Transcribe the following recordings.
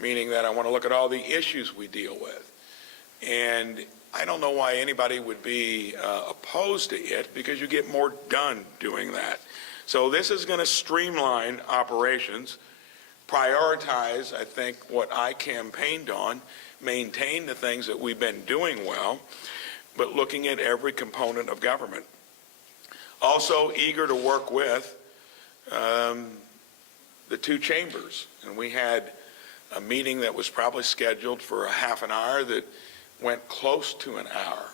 meaning that I want to look at all the issues we deal with. And I don't know why anybody would be opposed to it, because you get more done doing that. So this is going to streamline operations, prioritize, I think, what I campaigned on, maintain the things that we've been doing well, but looking at every component of government. Also eager to work with the two chambers. And we had a meeting that was probably scheduled for a half an hour that went close to an hour.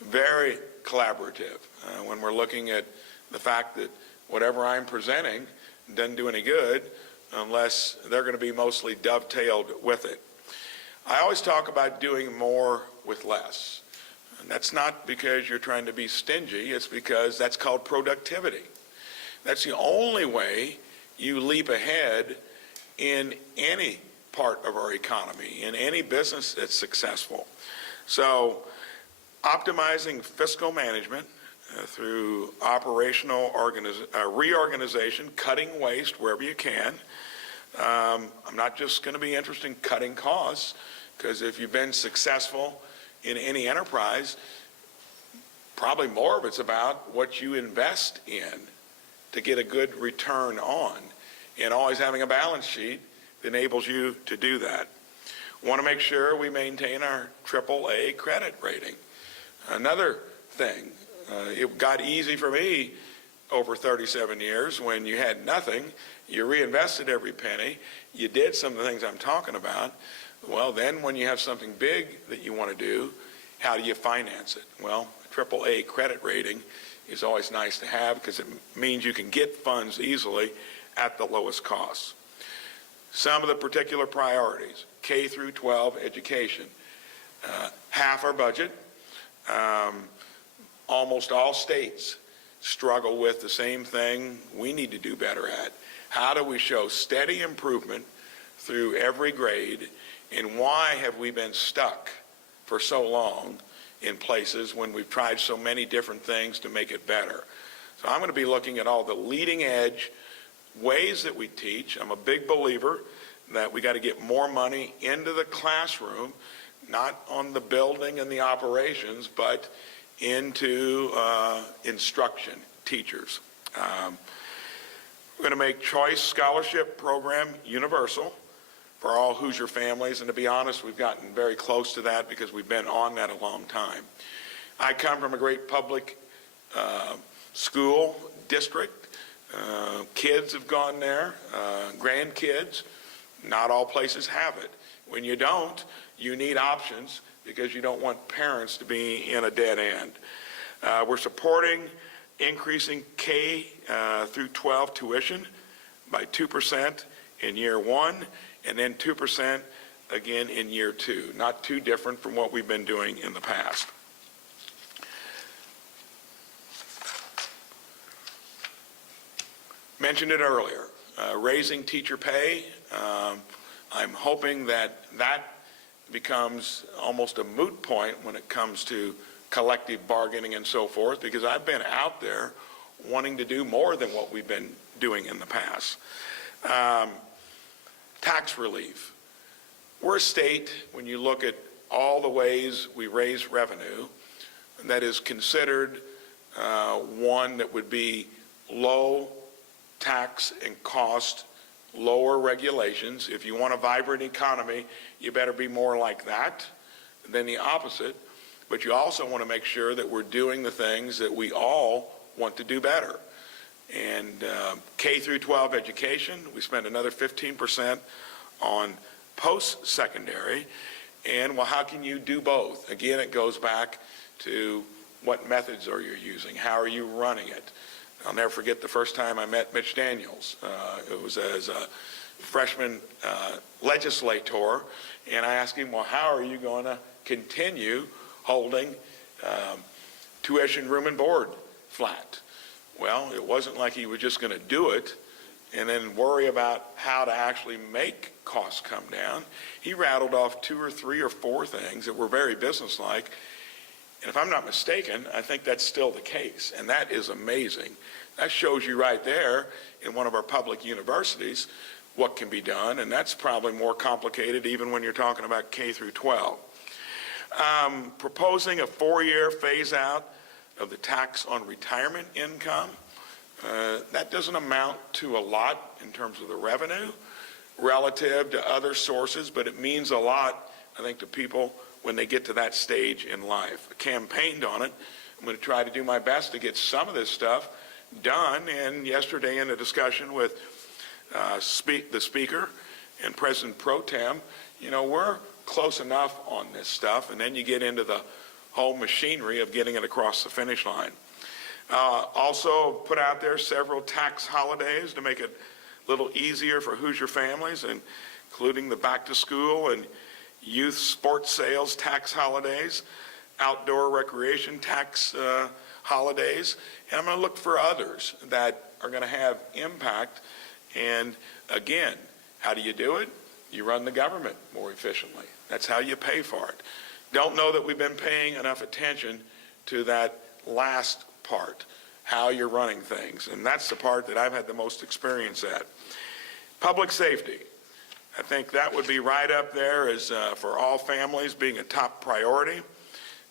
Very collaborative when we're looking at the fact that whatever I'm presenting doesn't do any good unless they're going to be mostly dovetailed with it. I always talk about doing more with less. And that's not because you're trying to be stingy, it's because that's called productivity. That's the only way you leap ahead in any part of our economy, in any business that's successful. So optimizing fiscal management through operational reorganization, cutting waste wherever you can. I'm not just going to be interested in cutting costs, because if you've been successful in any enterprise, probably more of it's about what you invest in to get a good return on, and always having a balance sheet that enables you to do that. Want to make sure we maintain our AAA credit rating. Another thing, it got easy for me over 37 years when you had nothing, you reinvested every penny, you did some of the things I'm talking about. Well, then when you have something big that you want to do, how do you finance it? Well, AAA credit rating is always nice to have, because it means you can get funds easily at the lowest cost. Some of the particular priorities: K through 12 education, half our budget. Almost all states struggle with the same thing we need to do better at. How do we show steady improvement through every grade, and why have we been stuck for so long in places when we've tried so many different things to make it better? So I'm going to be looking at all the leading edge ways that we teach. I'm a big believer that we got to get more money into the classroom, not on the building and the operations, but into instruction, teachers. We're going to make Choice Scholarship Program universal for all Hoosier families, and to be honest, we've gotten very close to that because we've been on that a long time. I come from a great public school district. Kids have gone there, grandkids. Not all places have it. When you don't, you need options, because you don't want parents to be in a dead end. We're supporting increasing K through 12 tuition by 2% in year one, and then 2% again in year two. Not too different from what we've been doing in the past. Mentioned it earlier, raising teacher pay. I'm hoping that becomes almost a moot point when it comes to collective bargaining and so forth, because I've been out there wanting to do more than what we've been doing in the past. Tax relief. We're a state, when you look at all the ways we raise revenue, that is considered one that would be low tax and cost, lower regulations. If you want a vibrant economy, you better be more like that than the opposite. But you also want to make sure that we're doing the things that we all want to do better. And K through 12 education, we spend another 15% on post-secondary. And well, how can you do both? Again, it goes back to what methods are you using? How are you running it? I'll never forget the first time I met Mitch Daniels. It was as a freshman legislator, and I asked him, well, how are you going to continue holding tuition, room, and board flat? Well, it wasn't like he was just going to do it and then worry about how to actually make costs come down. He rattled off 2 or 3 or 4 things that were very businesslike. And if I'm not mistaken, I think that's still the case. And that is amazing. That shows you right there in one of our public universities what can be done, and that's probably more complicated even when you're talking about K through 12. Proposing a 4-year phase out of the tax on retirement income. That doesn't amount to a lot in terms of the revenue relative to other sources, but it means a lot, I think, to people when they get to that stage in life. I campaigned on it. I'm going to try to do my best to get some of this stuff done. And yesterday in a discussion with the Speaker and President Pro Tem, we're close enough on this stuff, and then you get into the whole machinery of getting it across the finish line. Also put out there several tax holidays to make it a little easier for Hoosier families, including the back to school and youth sports sales tax holidays, outdoor recreation tax holidays, and I'm going to look for others that are going to have impact. And again, how do you do it? You run the government more efficiently. That's how you pay for it. Don't know that we've been paying enough attention to that last part, how you're running things, and that's the part that I've had the most experience at. Public safety. I think that would be right up there as for all families being a top priority.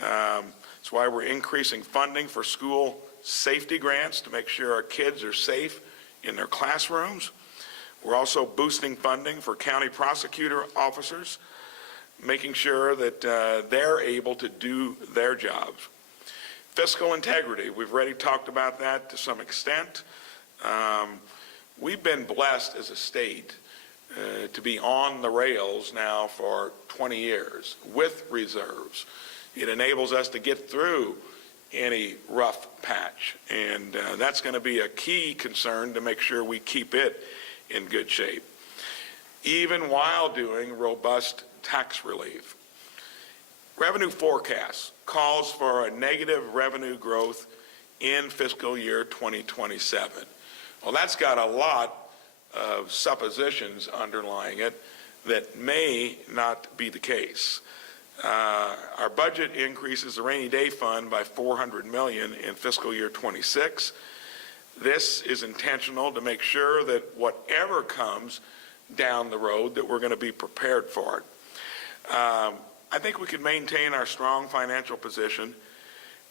That's why we're increasing funding for school safety grants to make sure our kids are safe in their classrooms. We're also boosting funding for county prosecutor officers, making sure that they're able to do their jobs. Fiscal integrity, we've already talked about that to some extent. We've been blessed as a state to be on the rails now for 20 years with reserves. It enables us to get through any rough patch, and that's going to be a key concern to make sure we keep it in good shape, even while doing robust tax relief. Revenue forecast calls for a negative revenue growth in fiscal year 2027. Well, that's got a lot of suppositions underlying it that may not be the case. Our budget increases the rainy day fund by $400 million in fiscal year 26. This is intentional to make sure that whatever comes down the road that we're going to be prepared for it. I think we can maintain our strong financial position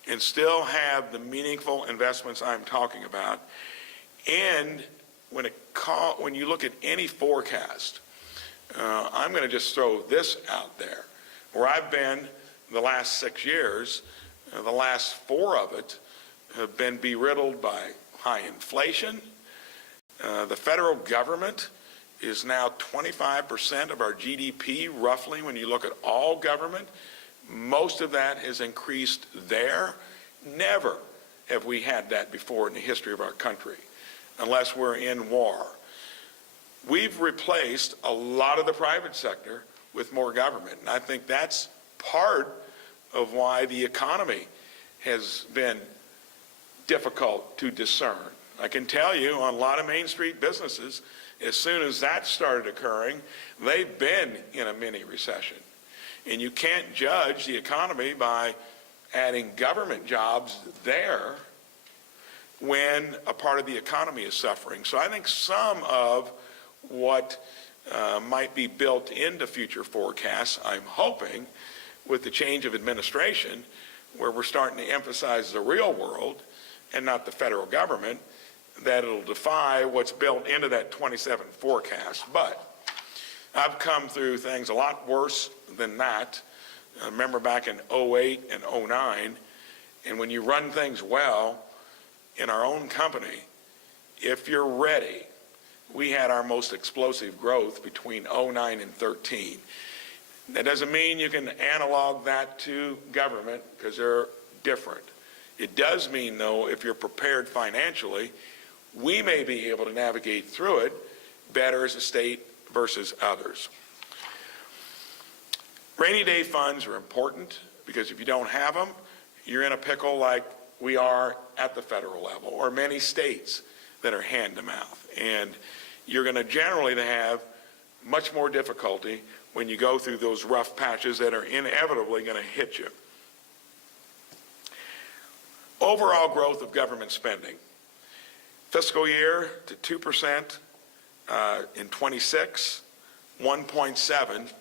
and still have the meaningful investments I'm talking about. And when you look at any forecast, I'm going to just throw this out there. Where I've been the last 6 years, the last 4 of it have been beriddled by high inflation. The federal government is now 25% of our GDP, roughly, when you look at all government. Most of that has increased there. Never have we had that before in the history of our country, unless we're in war. We've replaced a lot of the private sector with more government, and I think that's part of why the economy has been difficult to discern. I can tell you on a lot of Main Street businesses, as soon as that started occurring, they've been in a mini recession. And you can't judge the economy by adding government jobs there when a part of the economy is suffering. So I think some of what might be built into future forecasts, I'm hoping, with the change of administration, where we're starting to emphasize the real world and not the federal government, that it'll defy what's built into that 27 forecast. But I've come through things a lot worse than that. I remember back in 08 and 09, and when you run things well in our own company, if you're ready, we had our most explosive growth between 09 and 13. That doesn't mean you can analog that to government, because they're different. It does mean, though, if you're prepared financially, we may be able to navigate through it better as a state versus others. Rainy day funds are important, because if you don't have them, you're in a pickle like we are at the federal level, or many states that are hand to mouth. And you're going to generally have much more difficulty when you go through those rough patches that are inevitably going to hit you. Overall growth of government spending. Fiscal year to 2% in 26, 1.7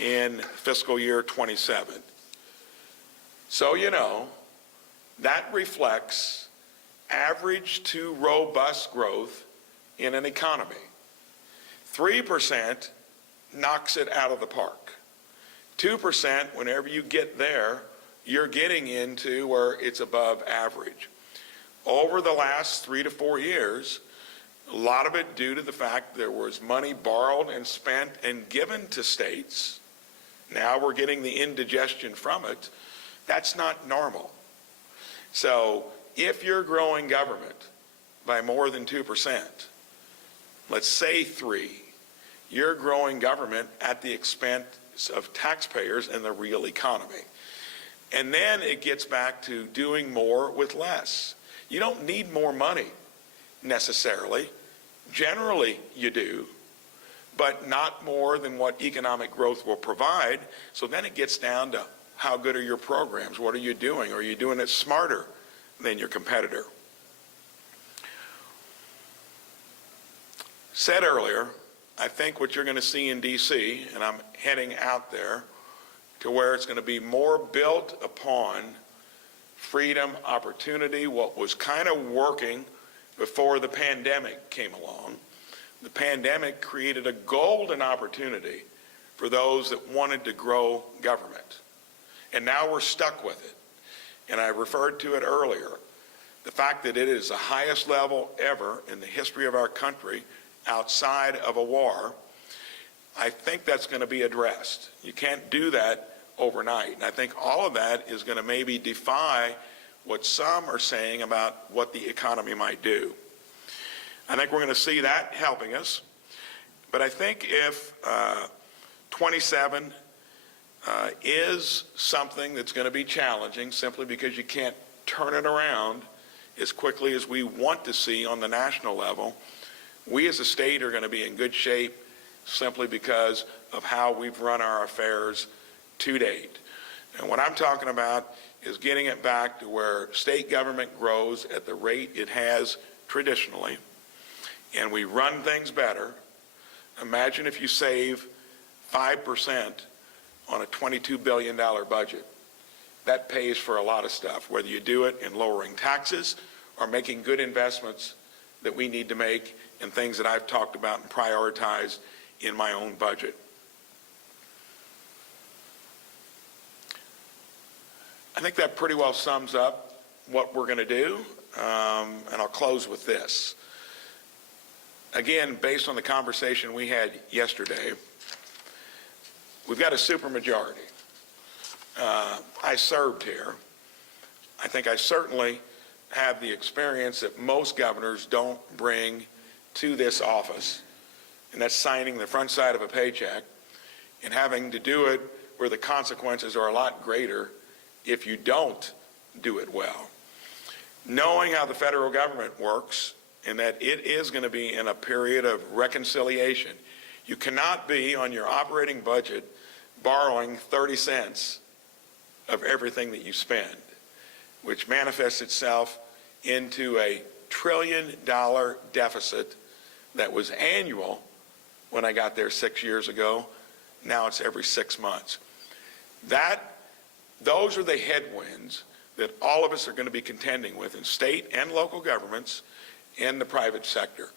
in fiscal year 27. So, that reflects average to robust growth in an economy. 3% knocks it out of the park. 2%, whenever you get there, you're getting into where it's above average. Over the last 3 to 4 years, a lot of it due to the fact there was money borrowed and spent and given to states. Now we're getting the indigestion from it. That's not normal. So if you're growing government by more than 2%, let's say 3%, you're growing government at the expense of taxpayers and the real economy. And then it gets back to doing more with less. You don't need more money necessarily. Generally you do, but not more than what economic growth will provide. So then it gets down to how good are your programs? What are you doing? Are you doing it smarter than your competitor? Said earlier, I think what you're going to see in D.C., and I'm heading out there, to where it's going to be more built upon freedom, opportunity, what was kind of working before the pandemic came along. The pandemic created a golden opportunity for those that wanted to grow government. And now we're stuck with it. And I referred to it earlier. The fact that it is the highest level ever in the history of our country outside of a war, I think that's going to be addressed. You can't do that overnight. And I think all of that is going to maybe defy what some are saying about what the economy might do. I think we're going to see that helping us. But I think if 27 is something that's going to be challenging simply because you can't turn it around as quickly as we want to see on the national level, we as a state are going to be in good shape simply because of how we've run our affairs to date. And what I'm talking about is getting it back to where state government grows at the rate it has traditionally, and we run things better. Imagine if you save 5% on a $22 billion budget. That pays for a lot of stuff, whether you do it in lowering taxes or making good investments that we need to make in things that I've talked about and prioritized in my own budget. I think that pretty well sums up what we're going to do, and I'll close with this. Again, based on the conversation we had yesterday, we've got a supermajority. I served here. I think I certainly have the experience that most governors don't bring to this office, and that's signing the front side of a paycheck and having to do it where the consequences are a lot greater if you don't do it well. Knowing how the federal government works and that it is going to be in a period of reconciliation. You cannot be on your operating budget borrowing 30 cents of everything that you spend, which manifests itself into a $1 trillion deficit that was annual when I got there 6 years ago. Now it's every 6 months. Those are the headwinds that all of us are going to be contending with in state and local governments and the private sector.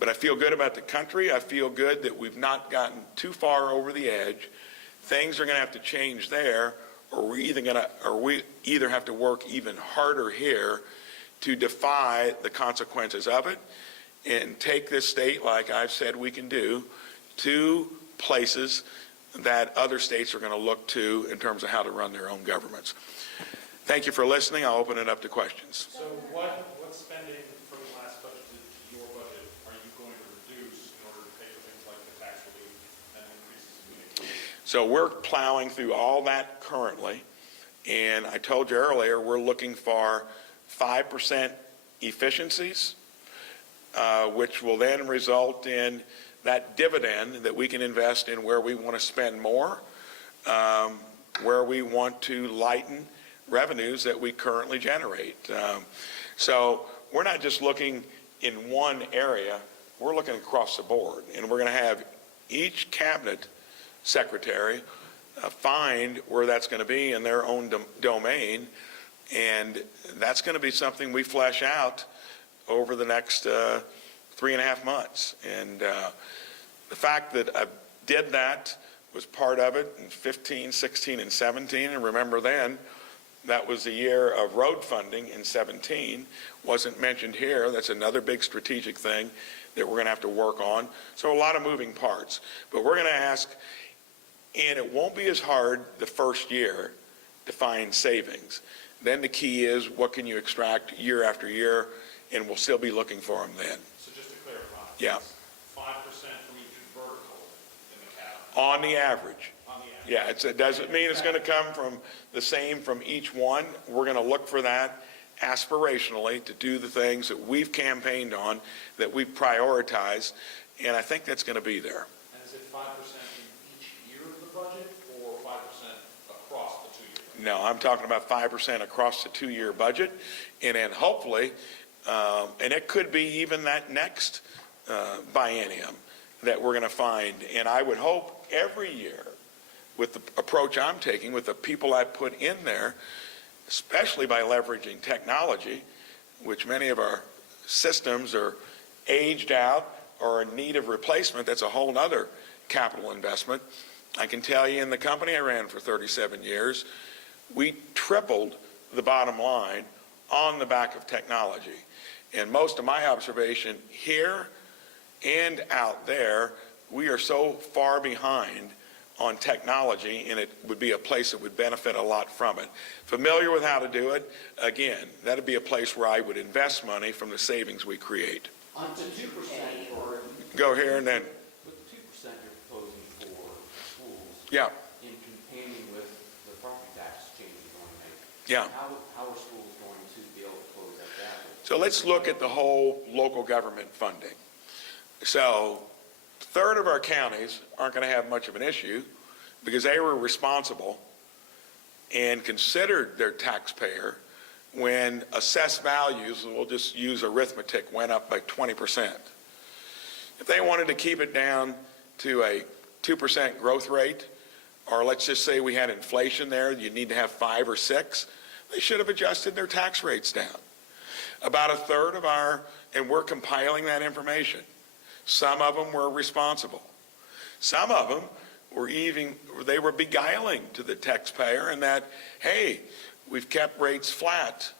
But I feel good about the country. I feel good that we've not gotten too far over the edge. Things are going to have to change there, or we either have to work even harder here to defy the consequences of it and take this state, like I've said we can do, to places that other states are going to look to in terms of how to run their own governments. Thank you for listening. I'll open it up to questions. So what spending from the last budget to your budget are you going to reduce in order to pay for things like the tax relief and increases in communication? So we're plowing through all that currently, and I told you earlier we're looking for 5% efficiencies, which will then result in that dividend that we can invest in where we want to spend more, where we want to lighten revenues that we currently generate. So we're not just looking in one area, we're looking across the board, and we're going to have each cabinet secretary find where that's going to be in their own domain, and that's going to be something we flesh out over the next 3.5 months. And the fact that I did that was part of it in 15, 16, and 17, and remember then, that was the year of road funding in 17, wasn't mentioned here. That's another big strategic thing that we're going to have to work on. So a lot of moving parts. But we're going to ask, and it won't be as hard the first year to find savings. Then the key is, what can you extract year after year, and we'll still be looking for them then. So just to clarify. Yeah. 5% from each vertical in the cabinet. On the average. On the average. Yeah, it doesn't mean it's going to come from the same from each one. We're going to look for that aspirationally to do the things that we've campaigned on, that we've prioritized, and I think that's going to be there. And is it 5% in each year of the budget, or 5% across the 2 years? No, I'm talking about 5% across the 2-year budget, and then hopefully, and it could be even that next biennium that we're going to find. And I would hope every year, with the approach I'm taking, with the people I put in there, especially by leveraging technology, which many of our systems are aged out or in need of replacement. That's a whole other capital investment. I can tell you, in the company I ran for 37 years, we tripled the bottom line on the back of technology. And most of my observation here and out there, we are so far behind on technology, and it would be a place that would benefit a lot from it. Familiar with how to do it, again, that'd be a place where I would invest money from the savings we create. On to 2% for. Go here and then, With the 2% you're proposing for schools. yeah, In containing with the property tax changes you're going to make. yeah. How are schools going to be able to close that gap? So let's look at the whole local government funding. So a third of our counties aren't going to have much of an issue because they were responsible and considered their taxpayer when assessed values, we'll just use arithmetic, went up by 20%. If they wanted to keep it down to a 2% growth rate, or let's just say we had inflation there, you need to have 5 or 6, they should have adjusted their tax rates down. About a third of and we're compiling that information. Some of them were responsible. Some of them they were beguiling to the taxpayer in that, hey, we've kept rates flat,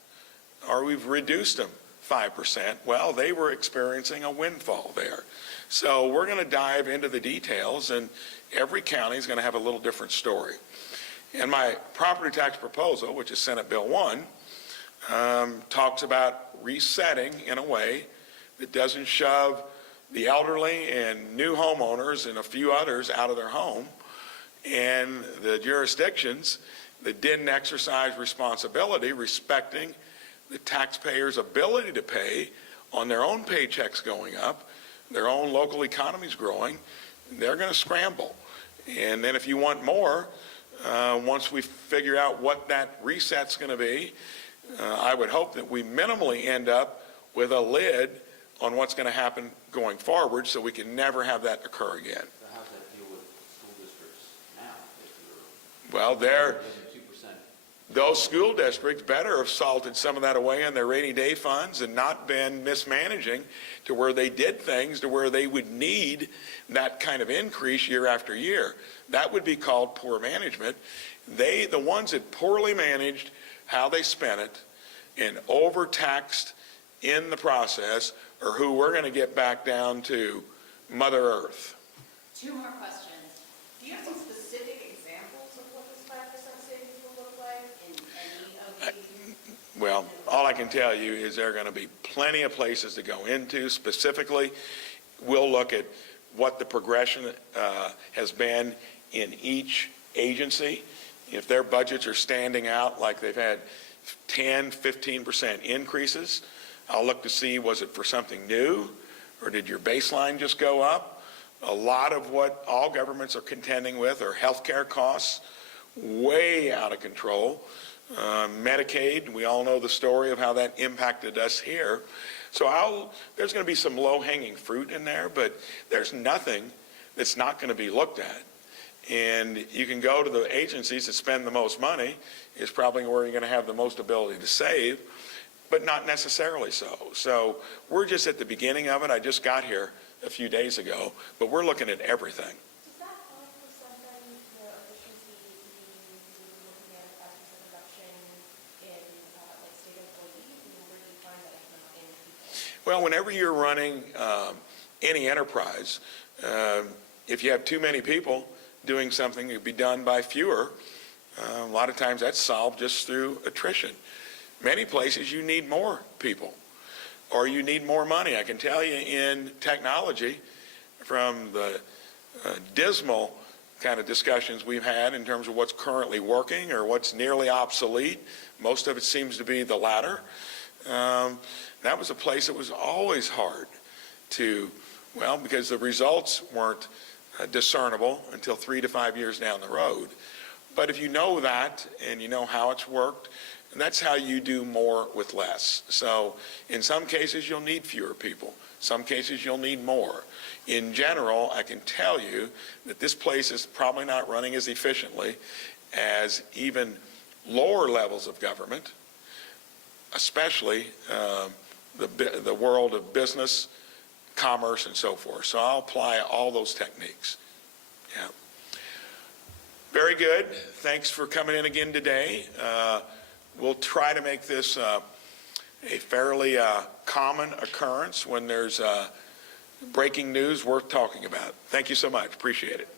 or we've reduced them 5%. Well, they were experiencing a windfall there. So we're going to dive into the details, and every county is going to have a little different story. And my property tax proposal, which is Senate Bill 1, talks about resetting in a way that doesn't shove the elderly and new homeowners and a few others out of their home, and the jurisdictions that didn't exercise responsibility respecting the taxpayers' ability to pay on their own paychecks going up, their own local economies growing, they're going to scramble. And then if you want more, once we figure out what that reset's going to be, I would hope that we minimally end up with a lid on what's going to happen going forward so we can never have that occur again. So how does that deal with school districts now? If Well, you're 2%. those school districts better have salted some of that away in their rainy day funds and not been mismanaging to where they did things to where they would need that kind of increase year after year. That would be called poor management. The ones that poorly managed how they spent it and overtaxed in the process are who we're going to get back down to Mother Earth. 2 more questions. Do you have some specific examples of what this 5% savings will look like in any of these? Well, all I can tell you is there are going to be plenty of places to go into. Specifically, we'll look at what the progression has been in each agency. If their budgets are standing out like they've had 10, 15% increases, I'll look to see, was it for something new, or did your baseline just go up? A lot of what all governments are contending with are healthcare costs, way out of control. Medicaid, we all know the story of how that impacted us here. So there's going to be some low-hanging fruit in there, but there's nothing that's not going to be looked at. And you can go to the agencies that spend the most money, is probably where you're going to have the most ability to save, but not necessarily so. So we're just at the beginning of it. I just got here a few days ago, but we're looking at everything. Does that call for something, the efficiency, looking at a 5% reduction in, like, state employees? And where do you find that in people? Well, whenever you're running any enterprise, if you have too many people doing something that could be done by fewer, a lot of times that's solved just through attrition. Many places you need more people, or you need more money. I can tell you in technology, from the dismal kind of discussions we've had in terms of what's currently working or what's nearly obsolete, most of it seems to be the latter. That was a place that was always hard to, well, because the results weren't discernible until 3 to 5 years down the road. But if you know that and you know how it's worked, that's how you do more with less. So in some cases you'll need fewer people. Some cases you'll need more. In general, I can tell you that this place is probably not running as efficiently as even lower levels of government, especially the world of business, commerce, and so forth. So I'll apply all those techniques. Yeah. Very good. Thanks for coming in again today. We'll try to make this a fairly common occurrence when there's breaking news worth talking about. Thank you so much. Appreciate it.